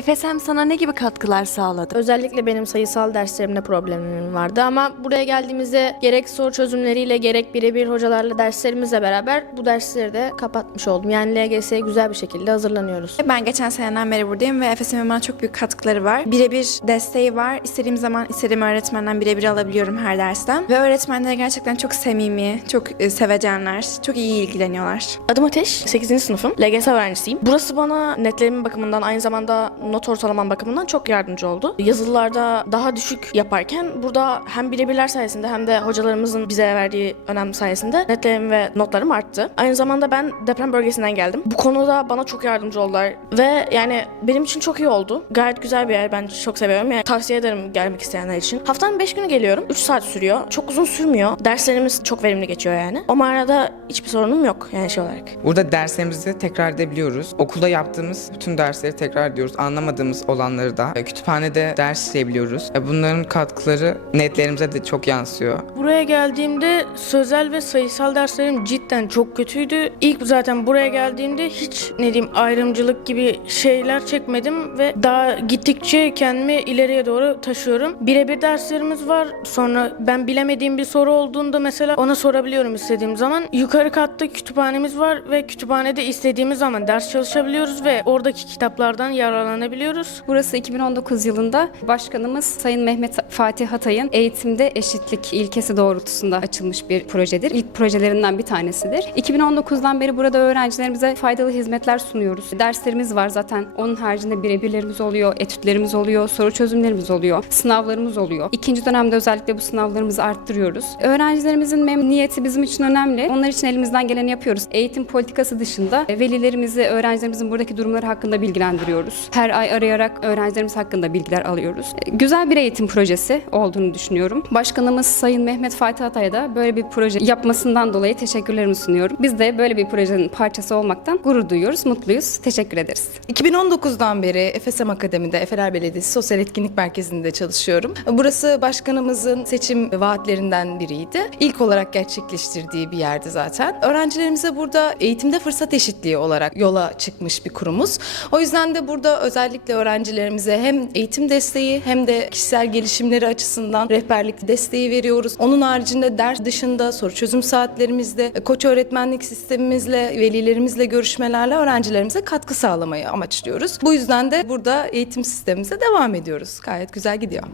FSM sana ne gibi katkılar sağladı? Özellikle benim sayısal derslerimde problemlerim vardı ama buraya geldiğimizde gerek soru çözümleriyle gerek birebir hocalarla derslerimizle beraber bu dersleri de kapatmış oldum. Yani LGS'ye güzel bir şekilde hazırlanıyoruz. Ben geçen seneden beri buradayım ve FSM'in bana çok büyük katkıları var. Birebir desteği var. İstediğim zaman istediğim öğretmenden birebir alabiliyorum her dersten. Ve öğretmenler gerçekten çok samimi, çok e, sevecenler, çok iyi ilgileniyorlar. Adım Ateş, 8. sınıfım. LGS öğrencisiyim. Burası bana netlerimin bakımından aynı zamanda not ortalamam bakımından çok yardımcı oldu. Yazılılarda daha düşük yaparken burada hem birebirler sayesinde hem de hocalarımızın bize verdiği önem sayesinde netlerim ve notlarım arttı. Aynı zamanda ben deprem bölgesinden geldim. Bu konuda bana çok yardımcı oldular ve yani benim için çok iyi oldu. Gayet güzel bir yer ben çok seviyorum. Yani tavsiye ederim gelmek isteyenler için. Haftanın 5 günü geliyorum. 3 saat sürüyor. Çok uzun sürmüyor. Derslerimiz çok verimli geçiyor yani. O manada hiçbir sorunum yok yani şey olarak. Burada derslerimizi tekrar edebiliyoruz. Okulda yaptığımız bütün dersleri tekrar ediyoruz. Anlamadığımız olanları da e, kütüphanede ders işleyebiliyoruz. E, Bunların katkıları netlerimize de çok yansıyor. Buraya geldiğimde sözel ve sayısal derslerim cidden çok kötüydü. İlk zaten buraya geldiğimde hiç ne diyeyim ayrımcılık gibi şeyler çekmedim ve daha gittikçe kendimi ileriye doğru taşıyorum. Birebir derslerimiz var. Sonra ben bilemediğim bir soru olduğunda mesela ona sorabiliyorum istediğim zaman. Yukarı katta kütüphanemiz var ve kütüphanede istediğimiz zaman ders çalışabiliyoruz ve oradaki kitaplardan yararlanabiliyoruz. Burası 2019 yılında Başkanımız Sayın Mehmet Fatih Hatay'ın eğitimde eşitlik ilkesi doğrultusunda açılmış bir projedir. İlk projelerinden bir tanesidir. 2019'dan beri burada öğrencilerimize faydalı hizmetler sunuyoruz. Derslerimiz var zaten. Onun haricinde birebirlerimiz oluyor, etütlerimiz oluyor, soru çözümlerimiz oluyor, sınavlarımız oluyor. İkinci dönemde özellikle bu sınavlarımızı arttırıyoruz. Öğrencilerimizin memnuniyeti bizim için önemli. Onlar için elimizden geleni yapıyoruz. Eğitim politikası dışında velilerimizi, öğrencilerimizin buradaki durumları hakkında bilgilendiriyoruz. Her ay arayarak öğrencilerimiz hakkında bilgiler alıyoruz. E, Güzel bir eğitim projesi olduğunu düşünüyorum. Başkanımız Sayın Mehmet Fatih Atay'a da böyle bir proje yapmasından dolayı teşekkürlerimi sunuyorum. Biz de böyle bir projenin parçası olmaktan gurur duyuyoruz, mutluyuz. Teşekkür ederiz. 2019'dan beri FSM Akademi'de, Efeler Belediyesi Sosyal Etkinlik Merkezi'nde çalışıyorum. Burası başkanımızın seçim vaatlerinden biriydi. İlk olarak gerçekleştirdiği bir yerdi zaten. Öğrencilerimize burada eğitimde fırsat eşitliği olarak yola çıkmış bir kurumuz. O yüzden de burada özellikle öğrencilerimize hem eğitim desteği hem de kişisel gelişimleri açısından rehberlik desteği veriyoruz. Onun haricinde ders dışında soru çözüm saatlerimizde, koç öğretmenlik sistemimizle, velilerimizle görüşmelerle öğrencilerimize katkı sağlamayı amaçlıyoruz. Bu yüzden de burada eğitim sistemimize devam ediyoruz. Gayet güzel gidiyor.